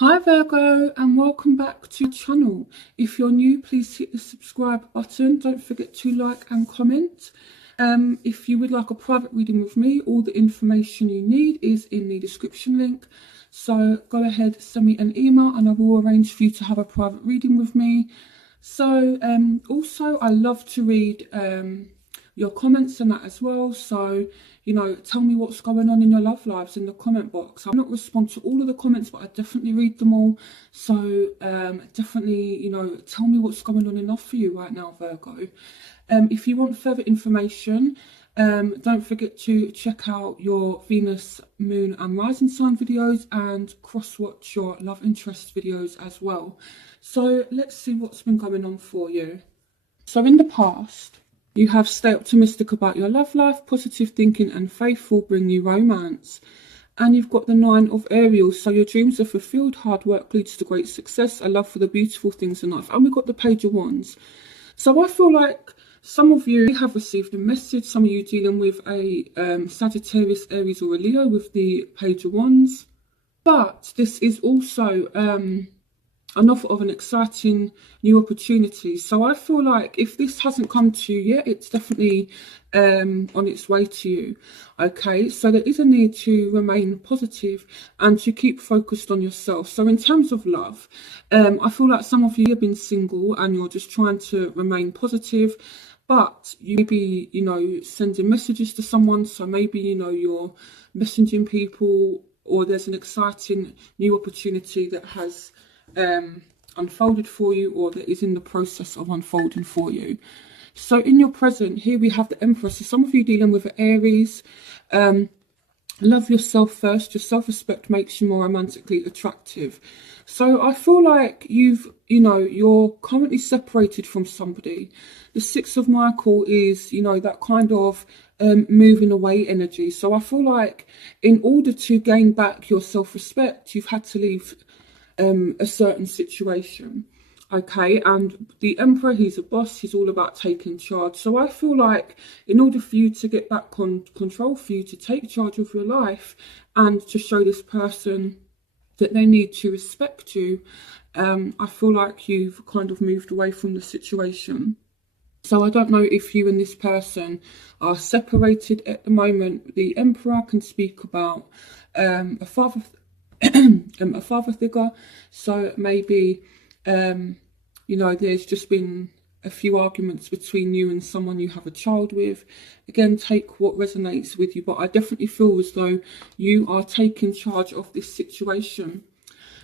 Hi Virgo, and welcome back to the channel. If you're new, please hit the subscribe button. Don't forget to like and comment. If you would like a private reading with me, all the information you need is in the description link. So go ahead, send me an email and I will arrange for you to have a private reading with me. So also I love to read your comments and that as well. So, you know, tell me what's going on in your love lives in the comment box. I don't respond to all of the comments, but I definitely read them all. So definitely, you know, tell me what's going on in love for you right now, Virgo. If you want further information, don't forget to check out your Venus, Moon and Rising sign videos and cross-watch your love interest videos as well. So let's see what's been going on for you. So in the past, you have stay optimistic about your love life, positive thinking and faith will bring you romance. And you've got the 9 of Aerials, so your dreams are fulfilled, hard work leads to great success, a love for the beautiful things in life. And we've got the Page of Wands. So I feel like some of you have received a message, some of you dealing with a Sagittarius, Aries or a Leo with the Page of Wands. But this is also an offer of an exciting new opportunity. So I feel like if this hasn't come to you yet, it's definitely on its way to you. Okay, so there is a need to remain positive and to keep focused on yourself. So in terms of love, I feel like some of you have been single and you're just trying to remain positive, but you may be, you know, sending messages to someone. So maybe, you know, you're messaging people, or there's an exciting new opportunity that has unfolded for you, or that is in the process of unfolding for you. So in your present, here we have the Emperor. So some of you dealing with Aries. Love yourself first. Your self-respect makes you more romantically attractive. So I feel like you're currently separated from somebody. The 6 of Michael is, you know, that kind of moving away energy. So I feel like in order to gain back your self-respect, you've had to leave a certain situation. Okay, and the Emperor, he's a boss, he's all about taking charge. So I feel like in order for you to get back control, for you to take charge of your life and to show this person that they need to respect you, I feel like you've kind of moved away from the situation. So I don't know if you and this person are separated at the moment. The Emperor can speak about a father figure. So maybe you know, there's just been a few arguments between you and someone you have a child with. Again, take what resonates with you, but I definitely feel as though you are taking charge of this situation.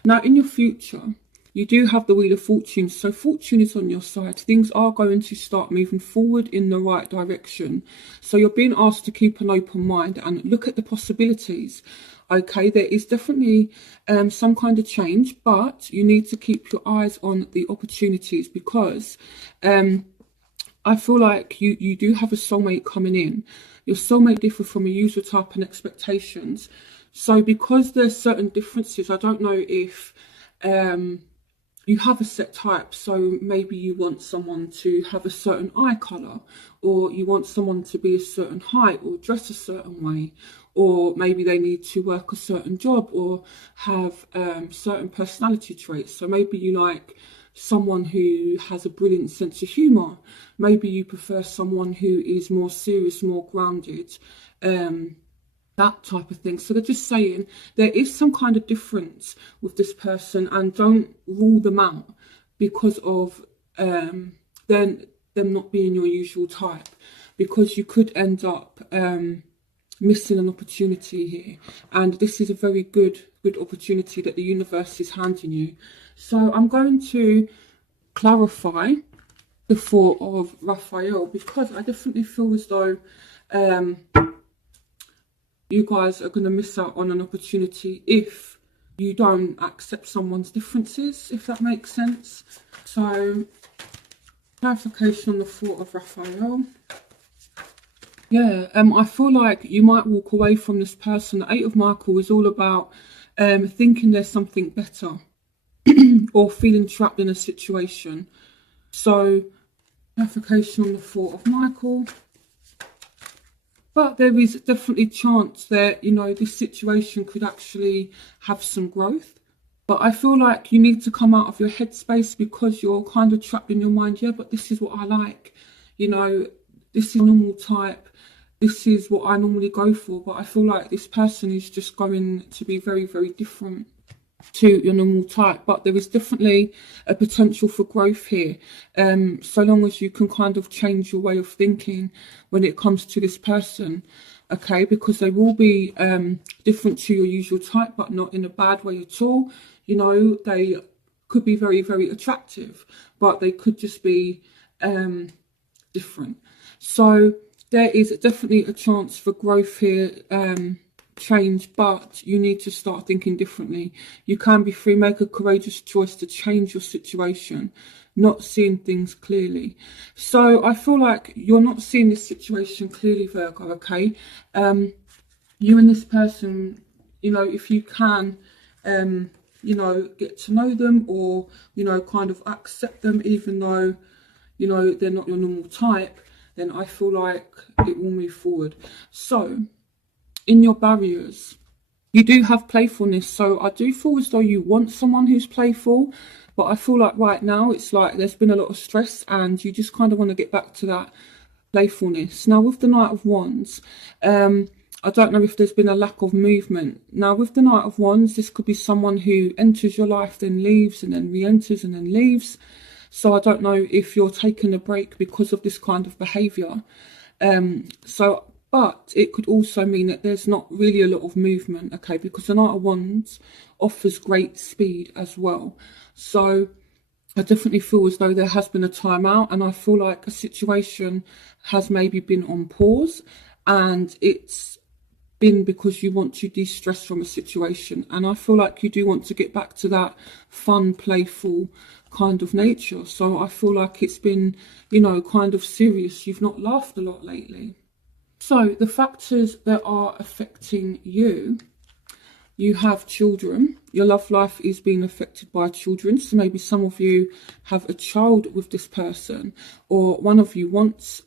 Now in your future, you do have the Wheel of Fortune, so fortune is on your side. Things are going to start moving forward in the right direction. So you're being asked to keep an open mind and look at the possibilities. Okay, there is definitely some kind of change, but you need to keep your eyes on the opportunities, because I feel like you do have a soulmate coming in. Your soulmate differ from a usual type and expectations. So because there's certain differences, I don't know if you have a set type. So maybe you want someone to have a certain eye colour, or you want someone to be a certain height or dress a certain way, or maybe they need to work a certain job or have certain personality traits. So maybe you like someone who has a brilliant sense of humour. Maybe you prefer someone who is more serious, more grounded, that type of thing. So they're just saying there is some kind of difference with this person, and don't rule them out because of them not being your usual type, because you could end up missing an opportunity here, and this is a very good opportunity that the universe is handing you. So I'm going to clarify the 4 of Raphael, because I definitely feel as though you guys are going to miss out on an opportunity if you don't accept someone's differences, if that makes sense. So clarification on the 4 of Raphael. Yeah, I feel like you might walk away from this person. The 8 of Michael is all about thinking there's something better or feeling trapped in a situation. So clarification on the 4 of Michael. But there is definitely chance that, you know, this situation could actually have some growth. But I feel like you need to come out of your headspace because you're kind of trapped in your mind. Yeah, but this is what I like. You know, this is normal type. This is what I normally go for. But I feel like this person is just going to be very, very different to your normal type. But there is definitely a potential for growth here. So long as you can kind of change your way of thinking when it comes to this person. Okay, because they will be different to your usual type, but not in a bad way at all. You know, they could be very, very attractive, but they could just be different. So there is definitely a chance for growth here, change, but you need to start thinking differently. You can be free, make a courageous choice to change your situation, not seeing things clearly. So I feel like you're not seeing this situation clearly, Virgo, okay? You and this person, you know, if you can, you know, get to know them, or, you know, kind of accept them, even though, you know, they're not your normal type, then I feel like it will move forward. So in your barriers, you do have playfulness. So I do feel as though you want someone who's playful, but I feel like right now it's like there's been a lot of stress and you just kind of want to get back to that playfulness. Now with the Knight of Wands, I don't know if there's been a lack of movement. Now with the Knight of Wands, this could be someone who enters your life, then leaves, and then re-enters and then leaves. So I don't know if you're taking a break because of this kind of behaviour. But it could also mean that there's not really a lot of movement, okay, because the Knight of Wands offers great speed as well. So I definitely feel as though there has been a timeout, and I feel like a situation has maybe been on pause, and it's been because you want to de-stress from a situation. And I feel like you do want to get back to that fun, playful kind of nature. So I feel like it's been, you know, kind of serious. You've not laughed a lot lately. So the factors that are affecting you, you have children. Your love life is being affected by children. So maybe some of you have a child with this person, or one of you wants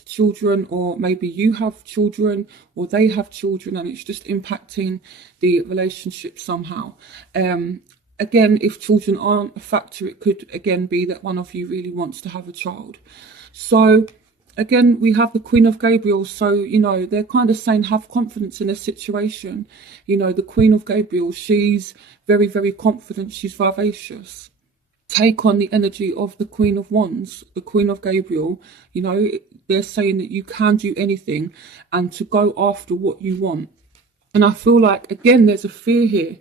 children, or maybe you have children or they have children, and it's just impacting the relationship somehow. Again, if children aren't a factor, it could again be that one of you really wants to have a child. So again, we have the Queen of Gabriel. So, you know, they're kind of saying have confidence in a situation. You know, the Queen of Gabriel, she's very, very confident. She's vivacious. Take on the energy of the Queen of Wands, the Queen of Gabriel. You know, they're saying that you can do anything and to go after what you want. And I feel like, again, there's a fear here.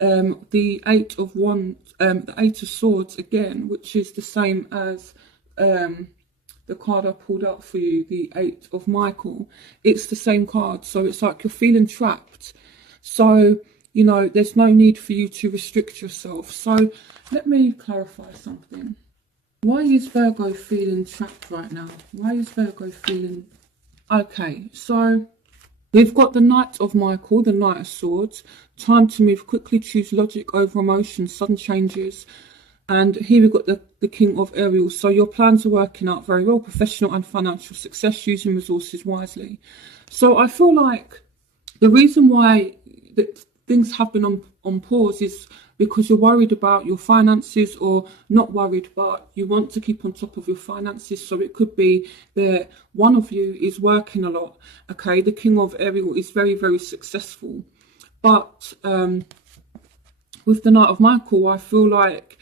The Eight of Wands, the Eight of Swords, again, which is the same as the card I pulled out for you, the Eight of Michael. It's the same card. So it's like you're feeling trapped. So, you know, there's no need for you to restrict yourself. So let me clarify something. Why is Virgo feeling trapped right now? Why is Virgo feeling... Okay, so we've got the Knight of Michael, the Knight of Swords. Time to move quickly, choose logic over emotion, sudden changes. And here we've got the King of Ariel. So your plans are working out very well, professional and financial success, using resources wisely. So I feel like the reason why that things have been on pause is because you're worried about your finances, or not worried, but you want to keep on top of your finances. So it could be that one of you is working a lot. Okay, the King of Ariel is very, very successful. But with the Knight of Michael, I feel like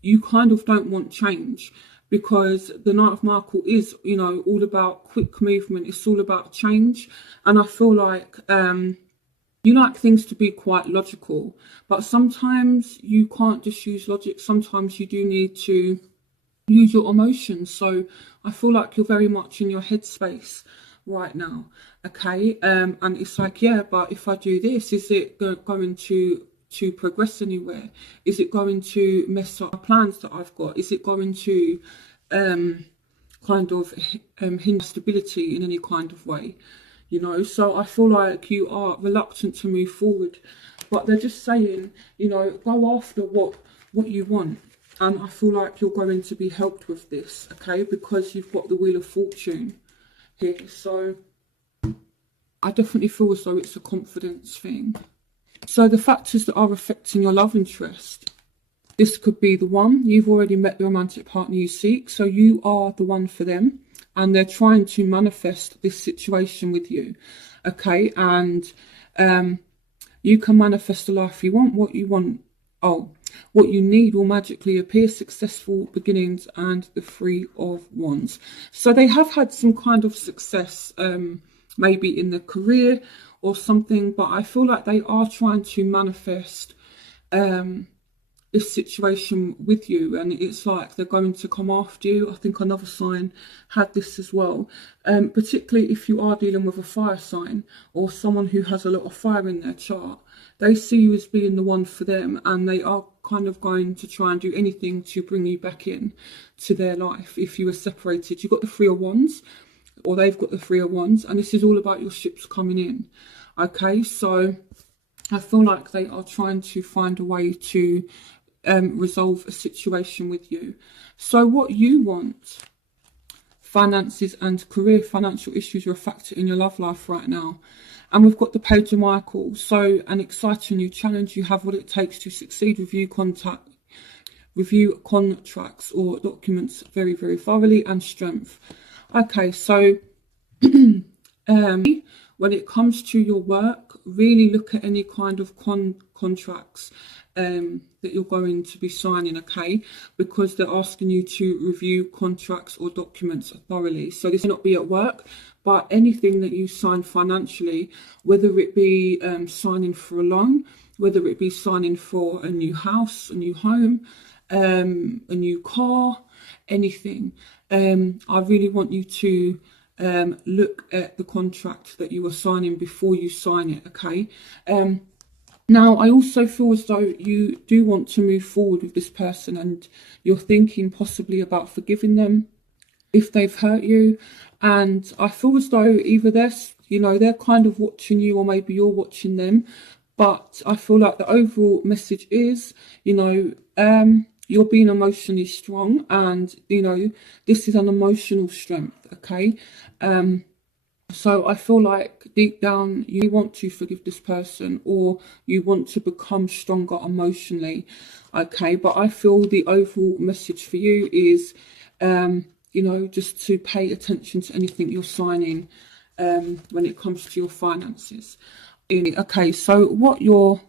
you kind of don't want change, because the Knight of Michael is, you know, all about quick movement. It's all about change. And I feel like you like things to be quite logical, but sometimes you can't just use logic. Sometimes you do need to use your emotions. So I feel like you're very much in your headspace right now. Okay, and it's like, yeah, but if I do this, is it going to progress anywhere? Is it going to mess up plans that I've got? Is it going to kind of hinder stability in any kind of way? You know, so I feel like you are reluctant to move forward, but they're just saying, you know, go after what you want. And I feel like you're going to be helped with this, okay, because you've got the Wheel of Fortune here. So I definitely feel as though it's a confidence thing. So the factors that are affecting your love interest. This could be the one. You've already met the romantic partner you seek, so you are the one for them. And they're trying to manifest this situation with you. Okay, and you can manifest the life you want, what you want. Oh, what you need will magically appear, successful beginnings, and the Three of Wands. So they have had some kind of success, maybe in their career or something, but I feel like they are trying to manifest this situation with you, and it's like they're going to come after you. I think another sign had this as well, particularly if you are dealing with a fire sign or someone who has a lot of fire in their chart. They see you as being the one for them, and they are kind of going to try and do anything to bring you back in to their life. If you were separated, you've got the Three of Wands, or they've got the Three of Wands, and this is all about your ships coming in. Okay, so I feel like they are trying to find a way to resolve a situation with you. So what you want, finances and career, financial issues are a factor in your love life right now. And we've got the Page of Michael. So an exciting new challenge. You have what it takes to succeed. Review contracts or documents very, very thoroughly, and strength. Okay, so when it comes to your work, really look at any kind of contracts that you're going to be signing, okay? Because they're asking you to review contracts or documents thoroughly. So this may not be at work, but anything that you sign financially, whether it be signing for a loan, whether it be signing for a new house, a new home, a new car, anything. I really want you to look at the contract that you are signing before you sign it, okay? Now, I also feel as though you do want to move forward with this person, and you're thinking possibly about forgiving them if they've hurt you. And I feel as though either they're kind of watching you, or maybe you're watching them. But I feel like the overall message is, you're being emotionally strong, and, this is an emotional strength, okay? So I feel like deep down you want to forgive this person, or you want to become stronger emotionally, okay? But I feel the overall message for you is, just to pay attention to anything you're signing when it comes to your finances. Okay, so what your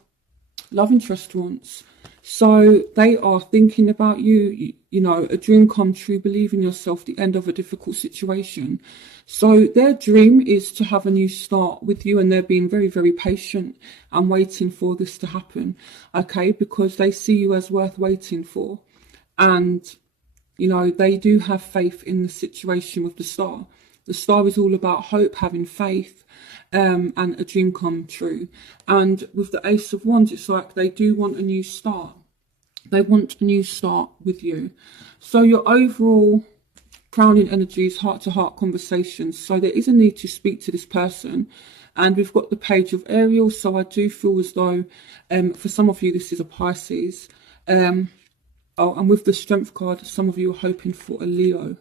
love interest wants. So they are thinking about you, a dream come true, believe in yourself, the end of a difficult situation. So their dream is to have a new start with you, and they're being very, very patient and waiting for this to happen, okay, because they see you as worth waiting for. And, they do have faith in the situation with the star. The star is all about hope, having faith, and a dream come true. And with the Ace of Wands, it's like they do want a new start. They want a new start with you. So your overall crowning energy is heart-to-heart conversations. So there is a need to speak to this person. And we've got the Page of Ariel. So I do feel as though, for some of you, this is a Pisces. And with the Strength card, some of you are hoping for a Leo.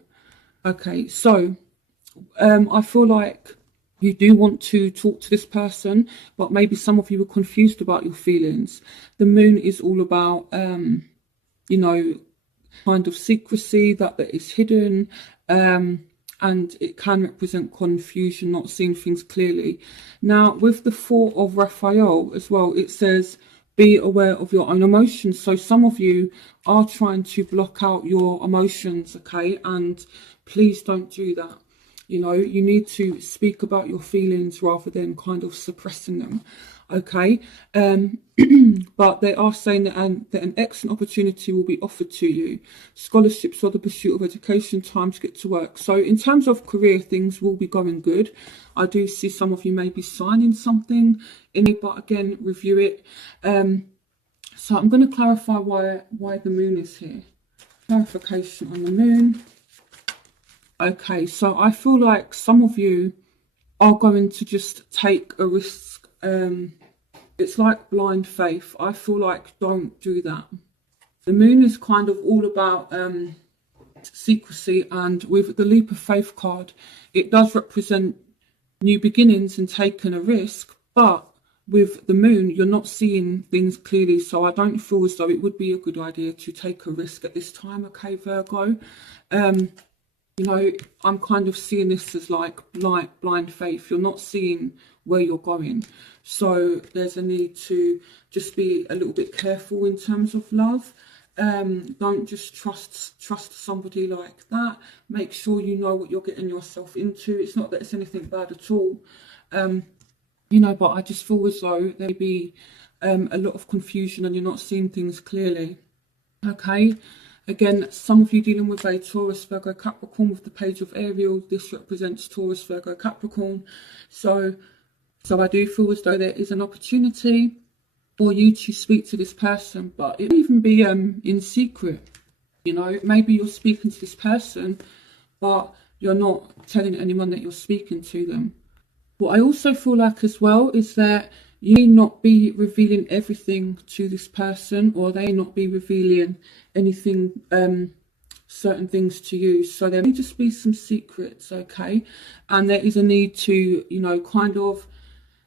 Okay, so I feel like you do want to talk to this person, but maybe some of you are confused about your feelings. The Moon is all about, kind of secrecy that is hidden, and it can represent confusion, not seeing things clearly. Now, with the Four of Raphael as well, it says, be aware of your own emotions. So some of you are trying to block out your emotions, okay? And please don't do that. You need to speak about your feelings rather than kind of suppressing them, okay? But they are saying that an excellent opportunity will be offered to you. Scholarships or the pursuit of education, time to get to work. So in terms of career, things will be going good. I do see some of you may be signing something in it, but again, review it. So I'm going to clarify why the Moon is here. Clarification on the Moon. Okay, so I feel like some of you are going to just take a risk. It's like blind faith. I feel like don't do that. The Moon is kind of all about secrecy, and with the Leap of Faith card, it does represent new beginnings and taking a risk, but with the moon, you're not seeing things clearly. So I don't feel as though it would be a good idea to take a risk at this time, okay, Virgo? You know, I'm kind of seeing this as like blind faith. You're not seeing where you're going. So there's a need to just be a little bit careful in terms of love. Don't just trust somebody like that. Make sure you know what you're getting yourself into. It's not that it's anything bad at all. You know, but I just feel as though there may be a lot of confusion and you're not seeing things clearly. Okay. Again, some of you dealing with a Taurus, Virgo, Capricorn with the Page of Ariel. This represents Taurus, Virgo, Capricorn. So I do feel as though there is an opportunity for you to speak to this person, but it may even be in secret. You know, maybe you're speaking to this person, but you're not telling anyone that you're speaking to them. What I also feel like as well is that you may not be revealing everything to this person, or they not be revealing anything, certain things to you. So there may just be some secrets, okay? And there is a need to, you know, kind of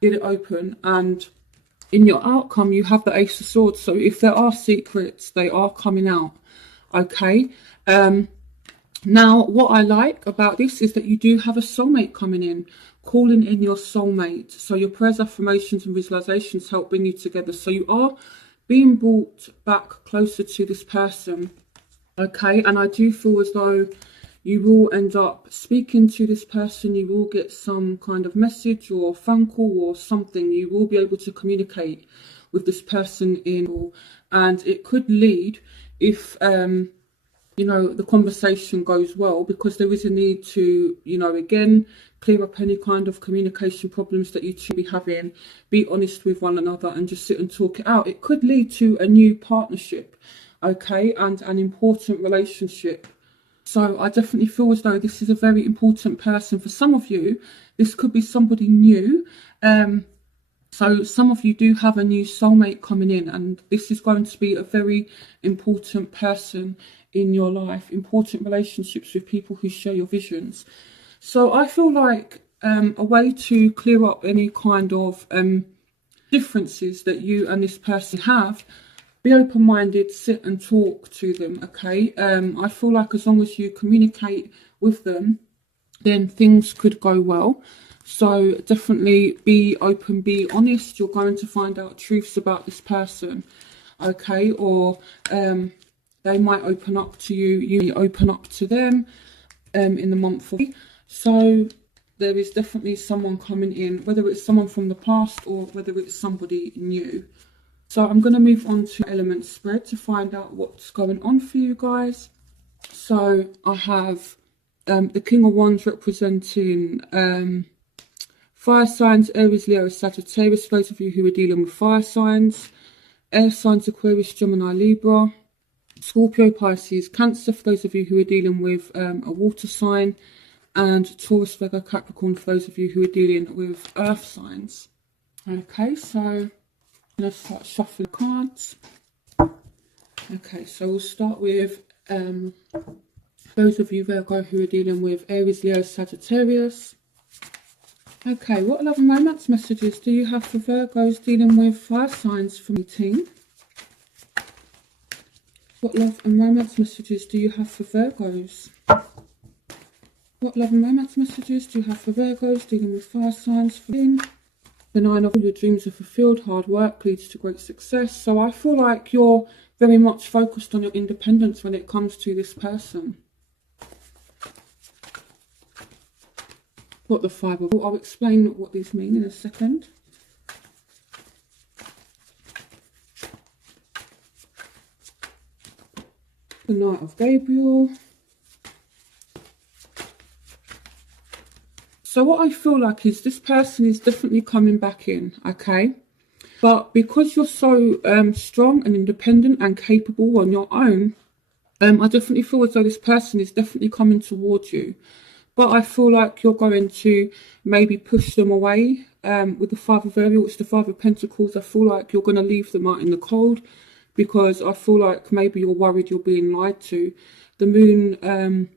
get it open. And in your outcome, you have the Ace of Swords. So if there are secrets, they are coming out, okay? Now, what I like about this is that you do have a soulmate coming in, calling in your soulmate. So your prayers, affirmations and visualizations help bring you together. So you are being brought back closer to this person, okay? And I do feel as though you will end up speaking to this person. You will get some kind of message or phone call or something. You will be able to communicate with this person in, and it could lead, if you know, the conversation goes well, because there is a need to, you know, again, clear up any kind of communication problems that you two be having, be honest with one another and just sit and talk it out. It could lead to a new partnership, okay, and an important relationship. So I definitely feel as though this is a very important person. For some of you, this could be somebody new. So some of you do have a new soulmate coming in, and this is going to be a very important person in your life, important relationships with people who share your visions. So I feel like a way to clear up any kind of differences that you and this person have, be open-minded, sit and talk to them, okay? I feel like as long as you communicate with them, then things could go well. So definitely be open, be honest. You're going to find out truths about this person, okay? Or they might open up to you, you open up to them in the month of. So there is definitely someone coming in, whether it's someone from the past or whether it's somebody new. So I'm going to move on to element spread to find out what's going on for you guys. So I have the King of Wands representing fire signs, Aries, Leo, Sagittarius, those of you who are dealing with fire signs, air signs, Aquarius, Gemini, Libra, Scorpio, Pisces, Cancer, for those of you who are dealing with a water sign, and Taurus, Virgo, Capricorn, for those of you who are dealing with earth signs. Okay, so let's start shuffling cards. Okay, so we'll start with those of you, Virgo, who are dealing with Aries, Leo, Sagittarius. Okay, what love and romance messages do you have for Virgos dealing with fire signs for meeting? What love and romance messages do you have for Virgos? What love and romance messages do you have for Virgos dealing with fire signs for meeting? The 9 of your dreams are fulfilled, hard work leads to great success. So I feel like you're very much focused on your independence when it comes to this person. What the 5 of, I'll explain what these mean in a second. The Knight of Gabriel. So what I feel like is this person is definitely coming back in, okay? But because you're so strong and independent and capable on your own, I definitely feel as though this person is definitely coming towards you. But I feel like you're going to maybe push them away with the 5 of Ariel, which is the 5 of Pentacles. I feel like you're going to leave them out in the cold because I feel like maybe you're worried you're being lied to. The Moon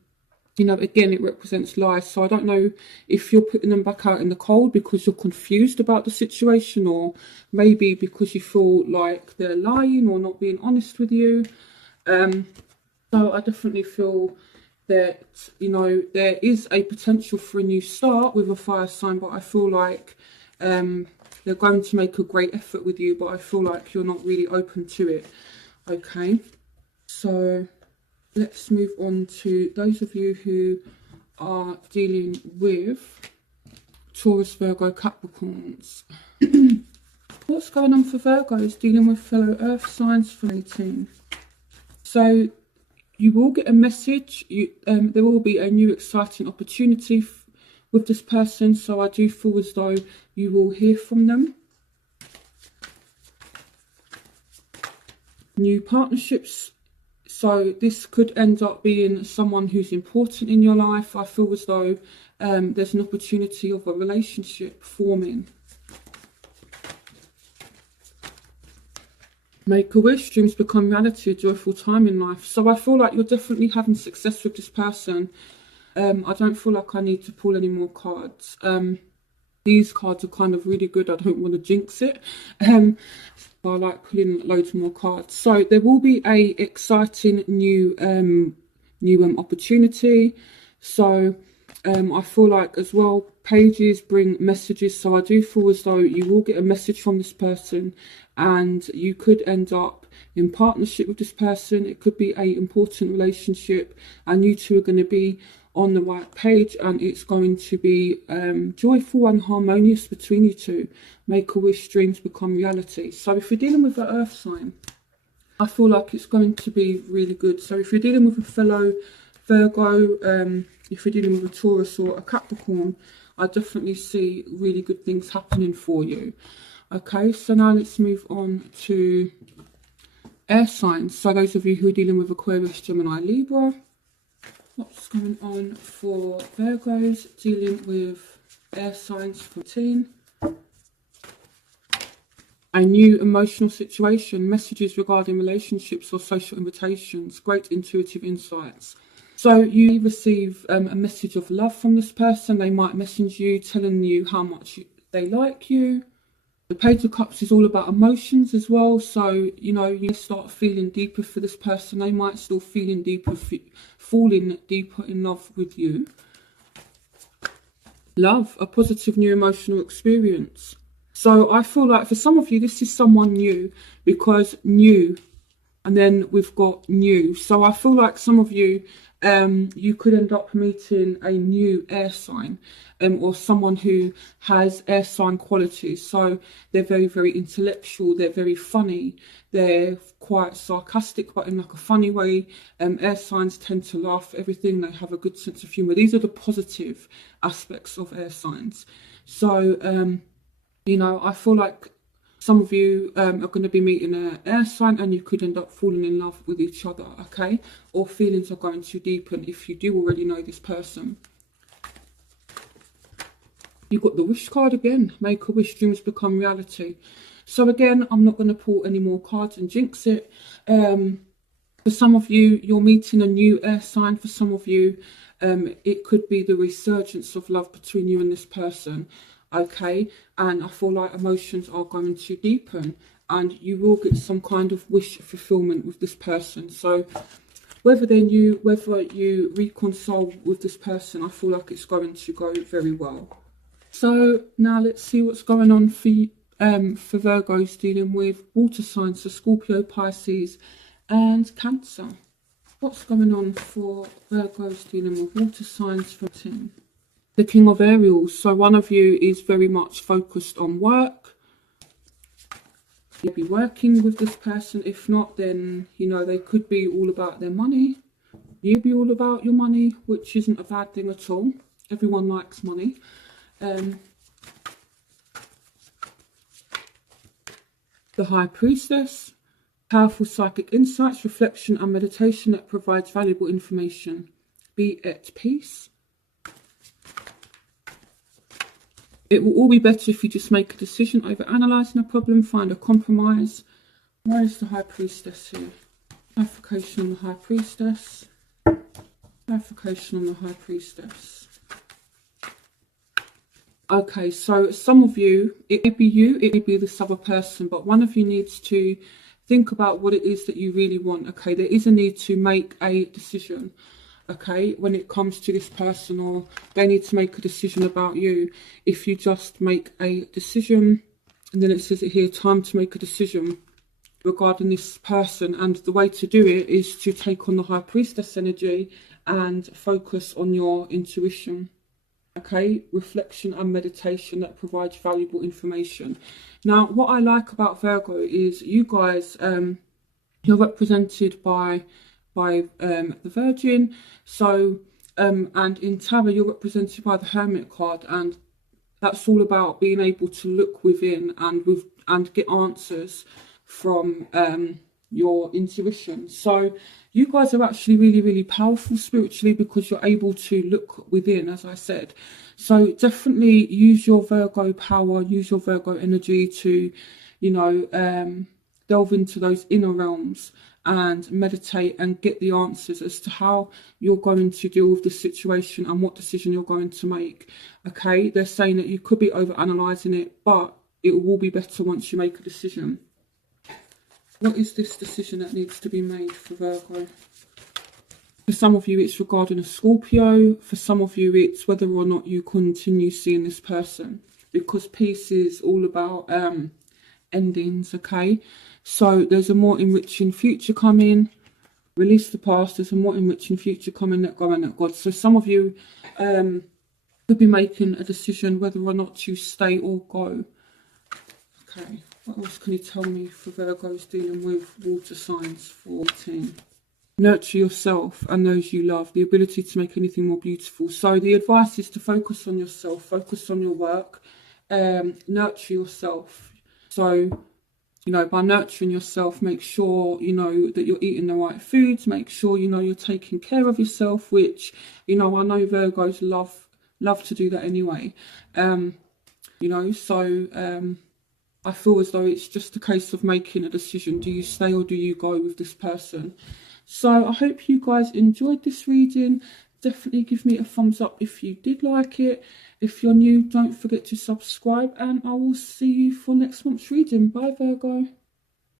You know, again, it represents lies. So I don't know if you're putting them back out in the cold because you're confused about the situation, or maybe because you feel like they're lying or not being honest with you. So I definitely feel that, you know, there is a potential for a new start with a fire sign, but I feel like they're going to make a great effort with you, but I feel like you're not really open to it. Okay, so let's move on to those of you who are dealing with Taurus, Virgo, Capricorns. What's going on for Virgos dealing with fellow Earth signs for 18? So you will get a message. There will be a new exciting opportunity with this person. So I do feel as though you will hear from them. New partnerships. So this could end up being someone who's important in your life. I feel as though there's an opportunity of a relationship forming. Make a wish, dreams become reality, a joyful time in life. So I feel like you're definitely having success with this person. I don't feel like I need to pull any more cards. These cards are kind of really good. I don't want to jinx it. I like pulling loads more cards. So there will be a exciting new opportunity. So I feel like as well, pages bring messages. So I do feel as though you will get a message from this person, and you could end up in partnership with this person. It could be an important relationship, and you two are going to be on the right page, and it's going to be joyful and harmonious between you two. Make a wish, dreams become reality. So if you're dealing with an earth sign, I feel like it's going to be really good. So if you're dealing with a fellow Virgo, if you're dealing with a Taurus or a Capricorn, I definitely see really good things happening for you. Okay, so now let's move on to air signs. So those of you who are dealing with Aquarius, Gemini, Libra, what's going on for Virgos dealing with air signs 14? A new emotional situation, messages regarding relationships or social invitations, great intuitive insights. So you receive a message of love from this person. They might message you telling you how much they like you. The Page of Cups is all about emotions as well. So, you know, you start feeling deeper for this person. They might still falling deeper in love with you. Love, a positive new emotional experience. So I feel like for some of you, this is someone new, because new, and then we've got new. So I feel like some of you, you could end up meeting a new air sign, or someone who has air sign qualities. So they're very, very intellectual. They're very funny. They're quite sarcastic, but in like a funny way. Air signs tend to laugh at everything. They have a good sense of humor. These are the positive aspects of air signs. So, you know, I feel like some of you are going to be meeting an air sign, and you could end up falling in love with each other, okay? Or feelings are going to deepen if you do already know this person. You've got the wish card again. Make a wish, dreams become reality. So again, I'm not going to pull any more cards and jinx it. For some of you, you're meeting a new air sign. For some of you, it could be the resurgence of love between you and this person. Okay, and I feel like emotions are going to deepen, and you will get some kind of wish fulfillment with this person. So whether they're new, whether you reconcile with this person, I feel like it's going to go very well. So now let's see what's going on for Virgos dealing with water signs, so Scorpio, Pisces and Cancer. What's going on for Virgos dealing with water signs 14? The King of Aerials. So one of you is very much focused on work. You'll be working with this person. If not, then, you know, they could be all about their money. You'll be all about your money, which isn't a bad thing at all. Everyone likes money. The High Priestess. Powerful psychic insights, reflection and meditation that provides valuable information. Be at peace. It will all be better if you just make a decision over analysing a problem, find a compromise. Where is the High Priestess here? Clarification on the High Priestess. Clarification on the High Priestess. Okay, so some of you, it may be you, it may be this other person, but one of you needs to think about what it is that you really want. Okay, there is a need to make a decision, okay, when it comes to this person, or they need to make a decision about you. If you just make a decision, and then it says it here, time to make a decision regarding this person, and the way to do it is to take on the High Priestess energy and focus on your intuition. Okay, reflection and meditation that provides valuable information. Now, what I like about Virgo is you guys, you're represented by the Virgin. So, and in Tarot, you're represented by the Hermit card, and that's all about being able to look within and get answers from your intuition. So you guys are actually really, really powerful spiritually because you're able to look within, as I said. So definitely use your Virgo power, use your Virgo energy to, you know, delve into those inner realms and meditate and get the answers as to how you're going to deal with the situation and what decision you're going to make. Okay, they're saying that you could be over-analysing it, but it will be better once you make a decision. What is this decision that needs to be made for Virgo? For some of you, it's regarding a Scorpio. For some of you, it's whether or not you continue seeing this person. Because peace is all about endings, okay? So there's a more enriching future coming. Release the past. There's a more enriching future coming. Let go and let God. So some of you could be making a decision whether or not to stay or go. Okay. What else can you tell me for Virgos dealing with water signs for 18? Nurture yourself and those you love. The ability to make anything more beautiful. So the advice is to focus on yourself. Focus on your work. Nurture yourself. So, you know, by nurturing yourself, make sure, you know, that you're eating the right foods. Make sure, you know, you're taking care of yourself, which, you know, I know Virgos love to do that anyway. You know, so... I feel as though it's just a case of making a decision. Do you stay or do you go with this person? So I hope you guys enjoyed this reading. Definitely give me a thumbs up if you did like it. If you're new, don't forget to subscribe, and I will see you for next month's reading. Bye, Virgo.